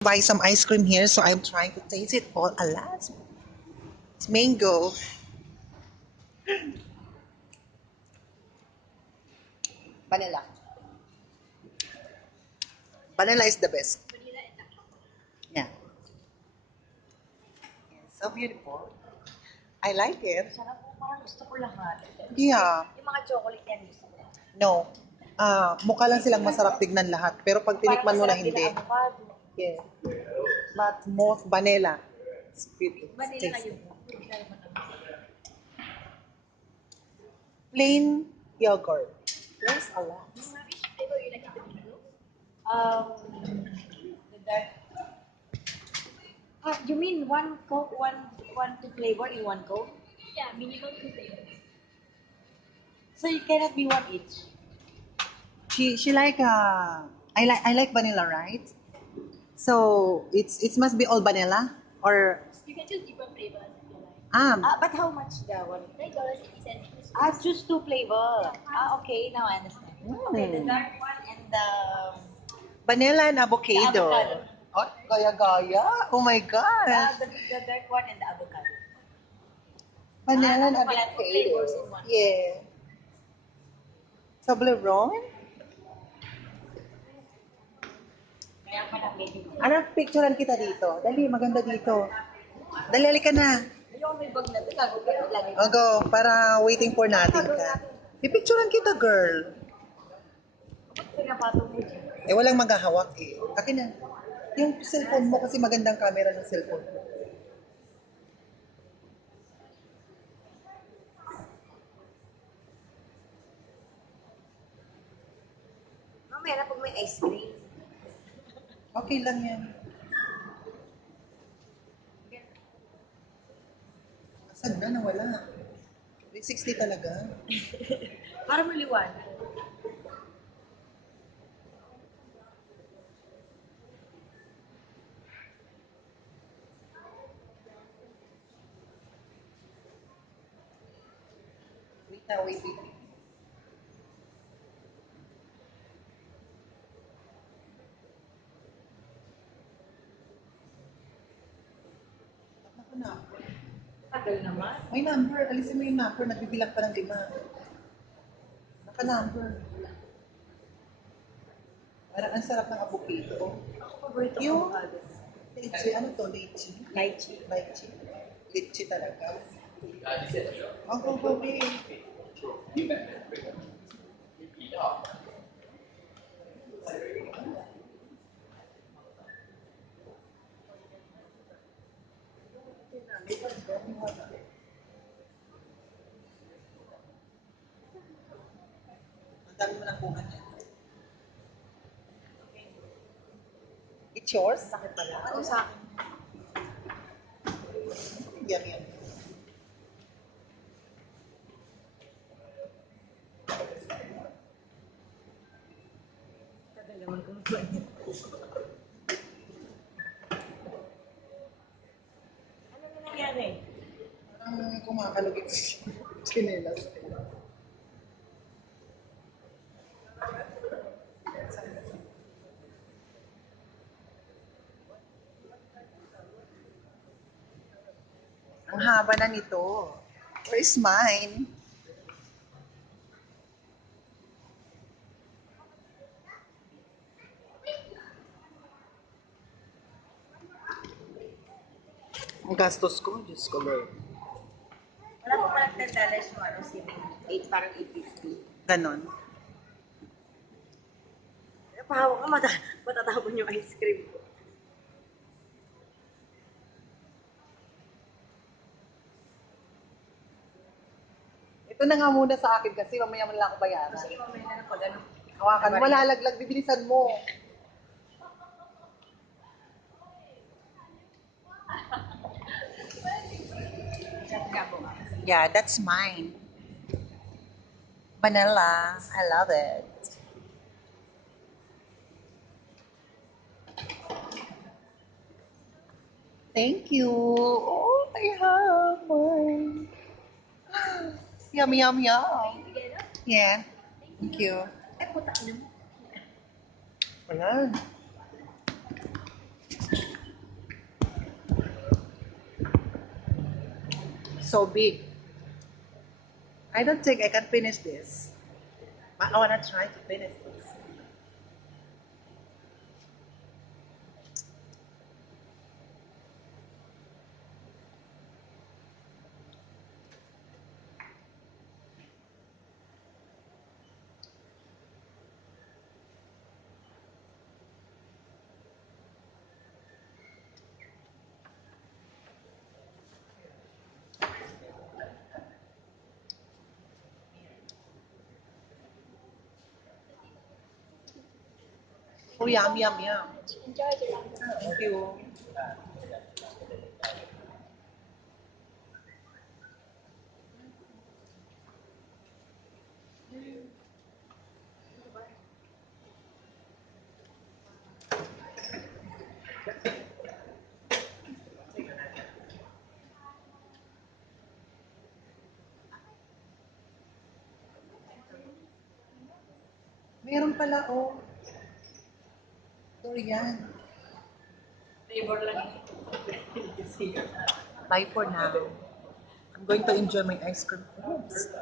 Buy some ice cream here, so I'm trying to taste it all. Alas, it's mango. Vanilla. Vanilla is the best. Yeah. It's so beautiful. I like it. Sarap po, parang gusto ko lahat. Yeah. Yung mga chocolate yan gusto ko. No. Mukha lang silang masarap tignan lahat. Pero pag tinikman mo na Parang masarap din hindi. ang avocado. Yeah. But most vanilla. It's pretty. Vanilla Tasty. kayo po. Plain yogurt. Yes, a lot. The dark. You mean one Coke, one to flavor in one Coke? Yeah, minimum 2 flavors. So you cannot be one each. She like I like vanilla, right? So it must be all vanilla or You can choose different flavors if you like. But how much the one? $9.80. Choose two flavor. Okay, now I understand. Okay, the dark one and the vanilla and avocado. The avocado. Oh, gaya-gaya. Oh my gosh. the dark one and the avocado. Vanilla and Ano pala, two avocado. flavors in one. Yeah. Toblerone? Kaya pala maybe. Ano, picturean kita dito. Dali, maganda dito. Dali, halika na. Ayun, may bag na ito. Gago ka ilagay. O, go, para waiting for natin ka. Pipicturean kita, girl. Ba't pinapatong mo dyan? Eh, walang maghahawak eh. Akin na. Yung cellphone mo kasi magandang camera ng cellphone mo. Mamaya na pag may ice cream. Okay lang yan. Asan na? Nawala. 360 talaga. Para maliwanag. Wait na, wait. Ako na. Tagal naman. May number. Alisin mo yung number. Nagbibilang pa ng 5. Naka-number. Parang ang sarap ng avocado. Ako paborito ko Yung avocado. leche, ano to? Leche? Lychee. Leche. Leche talaga. Ang kukubi. Ang dami mo ng bunga niya. It's yours? Sakit pala. Ako sa akin. Yan, yan. Tagal naman kung ano. Ano na nangyari? Parang kumakalugit siya. Chinelas. Ang haba na nito. Where's mine? Ang gastos ko, Diyos ko Lord. Wala pa palang $10 yung ano, si 8, parang 850. Ganon. Pahawak ka, matatapon yung ice cream ko. Ito na nga muna sa akin kasi mamaya mo lang ako bayaran. Sige, mamaya na lang pag ano. Hawakan mo, malalaglag, bibilisan mo. Yeah, that's mine. Vanilla. I love it. Thank you. Oh, I have mine. Yum, yum, yum. Yeah. Thank you. Ay, puta, ano mo? Wala. so big. I don't think I can finish this. But I wanna try to finish this. Oh, yum, yum, yum. Enjoy the ramen. Thank you. Meron pala, oh. Durian. Flavor lang. Bye for now. I'm going to enjoy my ice cream. Oops.